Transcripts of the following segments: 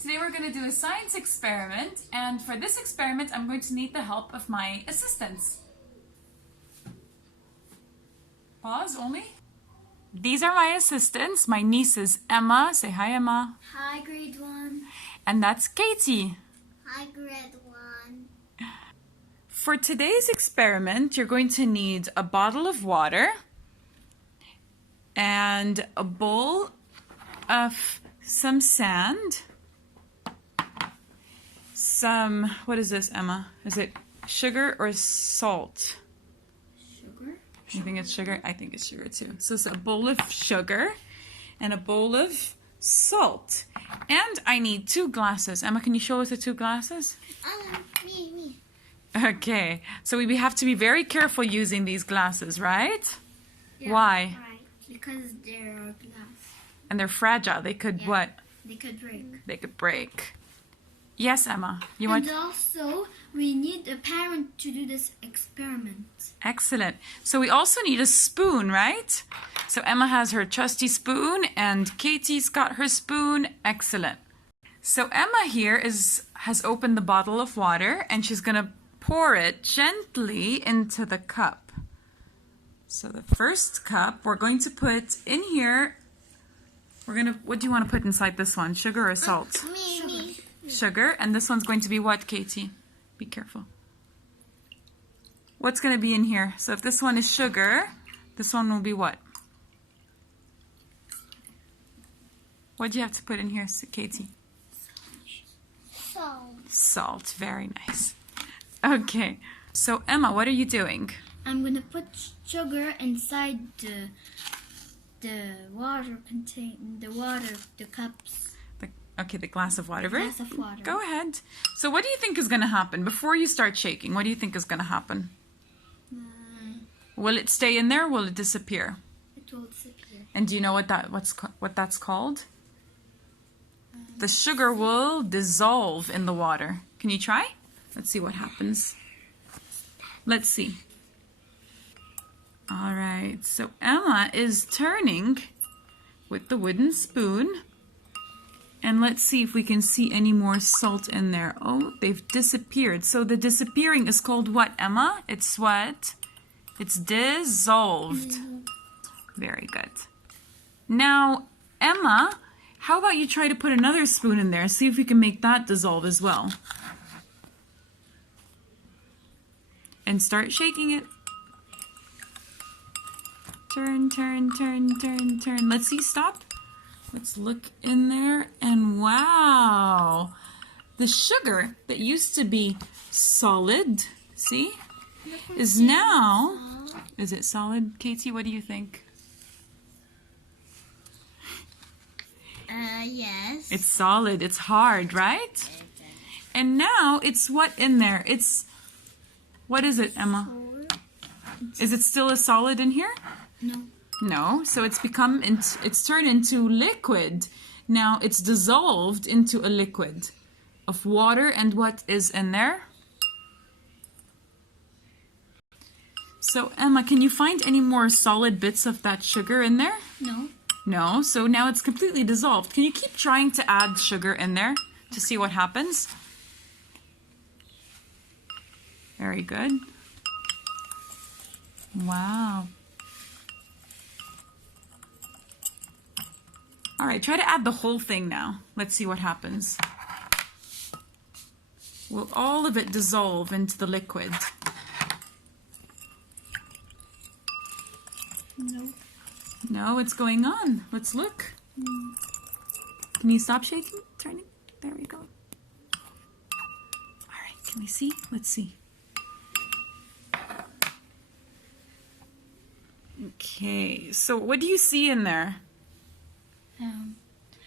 Today we're going to do a science experiment, and for this experiment I'm going to need the help of my assistants. Pause only. These are my assistants. My niece is Emma. Say hi, Emma. Hi, grade 1. And that's Katie. Hi, grade 1. For today's experiment, you're going to need a bottle of water and a bowl of some sand. What is this, Emma? Is it sugar or salt? Sugar? You think it's sugar? I think it's sugar too. So it's a bowl of sugar and a bowl of salt. And I need 2 glasses. Emma, can you show us the 2 glasses? Me. Okay. So we have to be very careful using these glasses, right? Yeah, Why? Right. Because they're glass. And they're fragile. They could what? They could break. They could break. Yes, Emma. You want? And also, we need a parent to do this experiment. Excellent. So we also need a spoon, right? So Emma has her trusty spoon and Katie's got her spoon. Excellent. So Emma here has opened the bottle of water and she's going to pour it gently into the cup. So the first cup we're going to put in here. What do you want to put inside this one? Sugar or salt? Me. Sugar. And this one's going to be what, Katie? Be careful. What's going to be in here? So if this one is sugar, this one will be what? What do you have to put in here, Katie? Salt. Salt. Very nice. Okay. So Emma, what are you doing? I'm gonna put sugar inside the cups. Okay, the glass of water. Glass of water. Go ahead. So what do you think is going to happen before you start shaking? What do you think is going to happen? Will it stay in there or will it disappear? It will disappear. And do you know what that's called? The sugar will dissolve in the water. Can you try? Let's see what happens. Let's see. All right. So Emma is turning with the wooden spoon. And let's see if we can see any more salt in there. Oh, they've disappeared. So the disappearing is called what, Emma? It's what? It's dissolved. Very good. Now, Emma, how about you try to put another spoon in there? See if we can make that dissolve as well. And start shaking it. Turn. Let's see, stop. Let's look in there, and wow, the sugar that used to be solid, see, is now, is it solid? Katie, what do you think? Yes. It's solid, it's hard, right? And now it's what in there? What is it, Emma? Is it still a solid in here? No. No, so it's turned into liquid. Now it's dissolved into a liquid of water, and what is in there? So Emma, can you find any more solid bits of that sugar in there? No. No, so now it's completely dissolved. Can you keep trying to add sugar in there to see what happens? Very good. Wow. All right, try to add the whole thing now. Let's see what happens. Will all of it dissolve into the liquid? No. No, it's going on. Let's look. Can you stop shaking? Turning. There we go. All right, can we see? Let's see. Okay, so what do you see in there?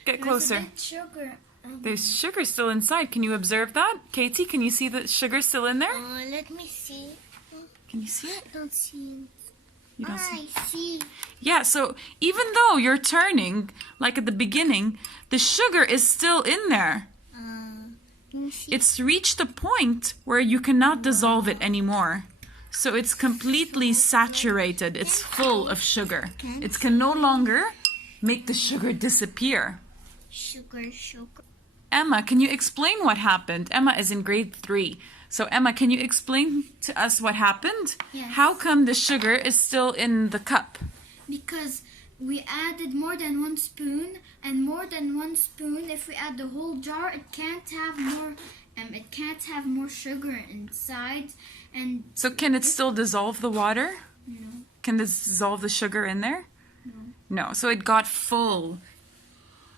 Get closer. There's a bit sugar. There's sugar still inside. Can you observe that? Katie, can you see the sugar still in there? Let me see. Can you see it? I don't see. You don't see? I see. Yeah, so even though you're turning, like at the beginning, the sugar is still in there. Let me see. It's reached a point where you cannot dissolve it anymore. So it's completely saturated. It's full of sugar. It can no longer make the sugar disappear. Sugar. Emma, can you explain what happened? Emma is in grade 3. So Emma, can you explain to us what happened? Yes. How come the sugar is still in the cup? Because we added more than 1 spoon, and more than 1 spoon, if we add the whole jar, it can't have more. It can't have more sugar inside, and So can it still dissolve the water? no. Can this dissolve the sugar in there? No. So it got full.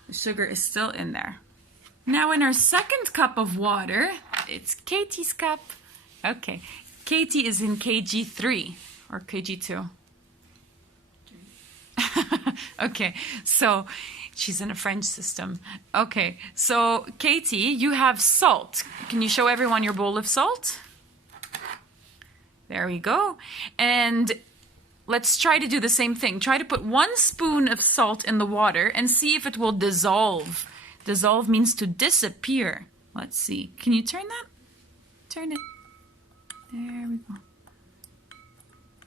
The sugar is still in there. Now in our second cup of water, it's Katie's cup. Okay. Katie is in KG3 or KG2. Okay. So she's in a French system. Okay. So Katie, you have salt. Can you show everyone your bowl of salt? There we go. And let's try to do the same thing. Try to put 1 spoon of salt in the water and see if it will dissolve. Dissolve means to disappear. Let's see. Can you turn that? Turn it. There we go.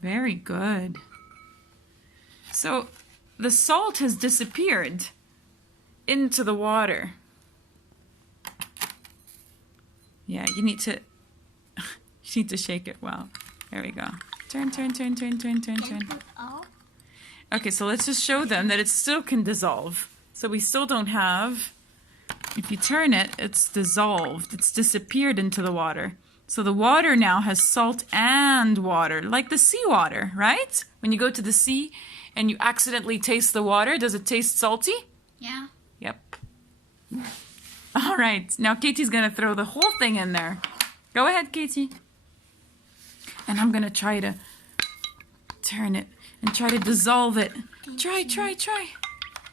Very good. So the salt has disappeared into the water. Yeah, you need to shake it well. There we go. Turn. Okay, so let's just show them that it still can dissolve. So we still don't have, if you turn it, it's dissolved. It's disappeared into the water. So the water now has salt and water, like the seawater, right? When you go to the sea and you accidentally taste the water, does it taste salty? Yeah. Yep. All right, now Katie's gonna throw the whole thing in there. Go ahead, Katie. And I'm gonna try to turn it and try to dissolve it. Try.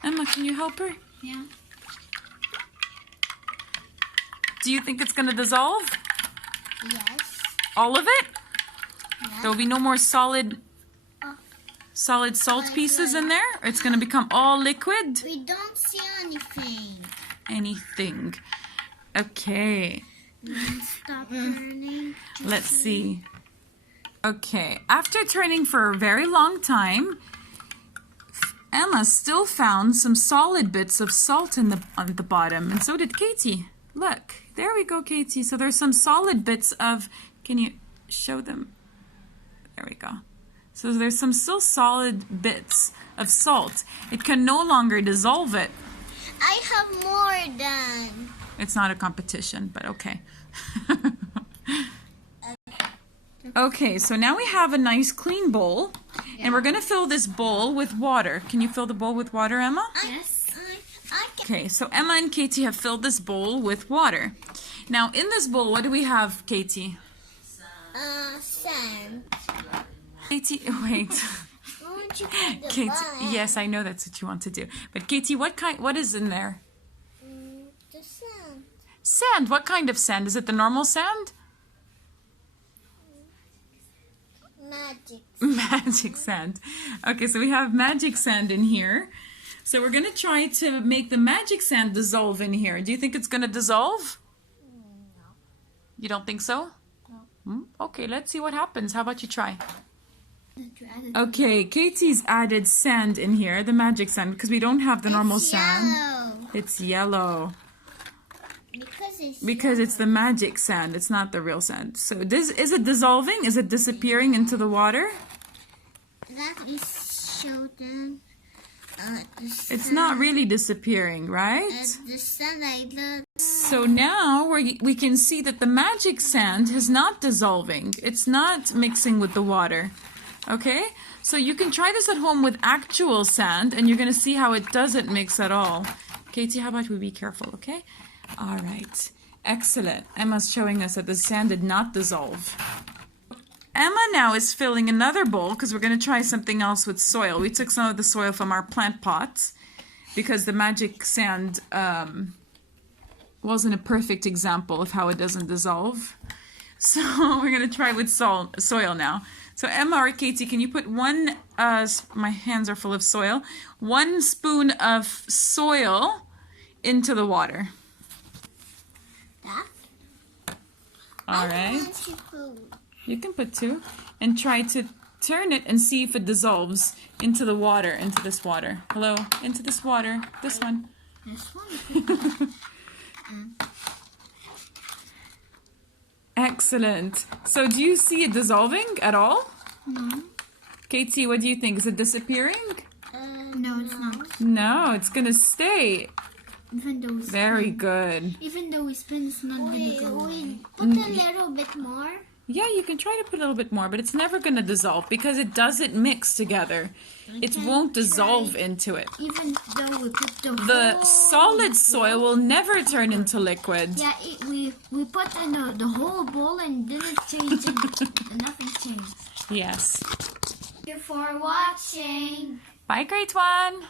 Emma, can you help her? Yeah. Do you think it's gonna dissolve? Yes. All of it? Yeah. There will be no more solid salt pieces in there? Or it's gonna become all liquid? We don't see anything. Anything. Okay, Stop turning. let's see. Okay, after turning for a very long time, Emma still found some solid bits of salt on the bottom, and so did Katie. Look, there we go, Katie. So there's some solid bits of, can you show them? There we go. So there's some still solid bits of salt. It can no longer dissolve it. I have more than. It's not a competition, but okay. Okay, so now we have a nice clean bowl, and we're gonna fill this bowl with water. Can you fill the bowl with water, Emma? Yes. I can. Okay, so Emma and Katie have filled this bowl with water. Now, in this bowl, what do we have, Katie? Sand. Katie, wait. Won't you put the Katie, bun? yes, I know that's what you want to do. But Katie, what is in there? The sand. Sand. What kind of sand? Is it the normal sand? Magic. Magic sand. Okay, so we have magic sand in here. So we're gonna try to make the magic sand dissolve in here. Do you think it's gonna dissolve? No. You don't think so? No. Okay, let's see what happens. How about you try? You added Okay, Katie's added sand in here, the magic sand, because we don't have the normal sand. Yellow. It's yellow. Because It's the magic sand. It's not the real sand. So this, is it dissolving? Is it disappearing into the water? Let me show them. The sand. It's not really disappearing, right? The sand I love. So now we can see that the magic sand is not dissolving. It's not mixing with the water. Okay? So you can try this at home with actual sand, and you're going to see how it doesn't mix at all. Katie, how about we be careful, okay? All right. Excellent. Emma's showing us that the sand did not dissolve. Emma now is filling another bowl because we're going to try something else with soil. We took some of the soil from our plant pots because the magic sand wasn't a perfect example of how it doesn't dissolve. So we're going to try with soil now. So Emma or Katie, can you put one, my hands are full of soil, 1 spoon of soil into the water? That? All right. You can put 2 and try to turn it and see if it dissolves into the water, into this water. Hello, into this water. This one. This one? Excellent. So do you see it dissolving at all? No. Katie, what do you think? Is it disappearing? No, it's not. No, it's gonna stay. Even though we Very spin. good. Even though we spin, it's not gonna go away. Put a little bit more. Yeah, you can try to put a little bit more, but it's never gonna dissolve because it doesn't mix together. It won't dissolve into it. Even though we put The whole solid soil will never turn into liquid. Yeah, we put in the whole bowl and didn't change it. Nothing changed. Yes. Thank you for watching. Bye, Grade 1.